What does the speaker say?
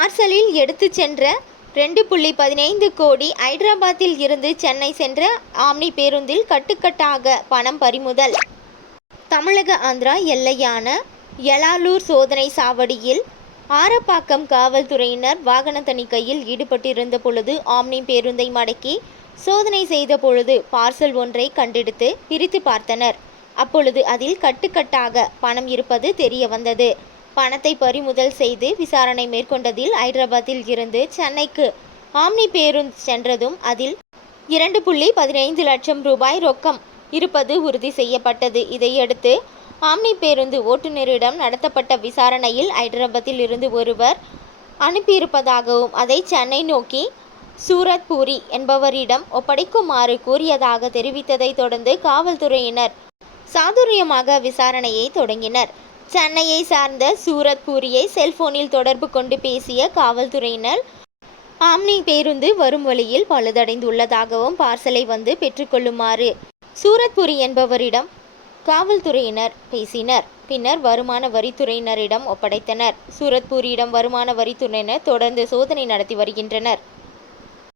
பார்சலில் எடுத்து சென்ற ரெண்டு புள்ளி பதினைந்து கோடி ஹைதராபாத்தில் இருந்து சென்னை சென்ற ஆம்னி பேருந்தில் கட்டுக்கட்டாக பணம் பறிமுதல். தமிழக ஆந்திரா எல்லையான எலாலூர் சோதனை சாவடியில் ஆரப்பாக்கம் காவல்துறையினர் வாகன தணிக்கையில் ஈடுபட்டிருந்த பொழுது ஆம்னி பேருந்தை மடக்கி சோதனை செய்த பொழுது பார்சல் ஒன்றை கண்டெடுத்து பிரித்து பார்த்தனர். அப்பொழுது அதில் கட்டுக்கட்டாக பணம் இருப்பது தெரிய வந்தது பணத்தை பறிமுதல் செய்து விசாரணை மேற்கொண்டதில் ஹைதராபாத்தில் இருந்து சென்னைக்கு ஆம்னி பேருந்து சென்றதும் அதில் இரண்டு புள்ளி பதினைந்து லட்சம் ரூபாய் ரொக்கம் இருப்பது உறுதி செய்யப்பட்டது. இதையடுத்து ஆம்னி பேருந்து ஓட்டுநரிடம் நடத்தப்பட்ட விசாரணையில் ஹைதராபாத்தில் இருந்து ஒருவர் அனுப்பியிருப்பதாகவும் அதை சென்னை நோக்கி சூரத் பூரி என்பவரிடம் ஒப்படைக்குமாறு கூறியதாக தெரிவித்ததைத் தொடர்ந்து காவல்துறையினர் சாதுரியமாக விசாரணையை தொடங்கினர். சென்னையை சார்ந்த சூரத் பூரியை செல்போனில் தொடர்பு கொண்டு பேசிய காவல்துறையினர் ஆம்னி பேருந்து வரும் வழியில் பழுதடைந்துள்ளதாகவும் பார்சலை வந்து பெற்றுக்கொள்ளுமாறு சூரத்புரி என்பவரிடம் காவல்துறையினர் பேசினர். பின்னர் வருமான வரித்துறையினரிடம் ஒப்படைத்தனர். சூரத்பூரியிடம் வருமான வரித்துறையினர் தொடர்ந்து சோதனை நடத்தி வருகின்றனர்.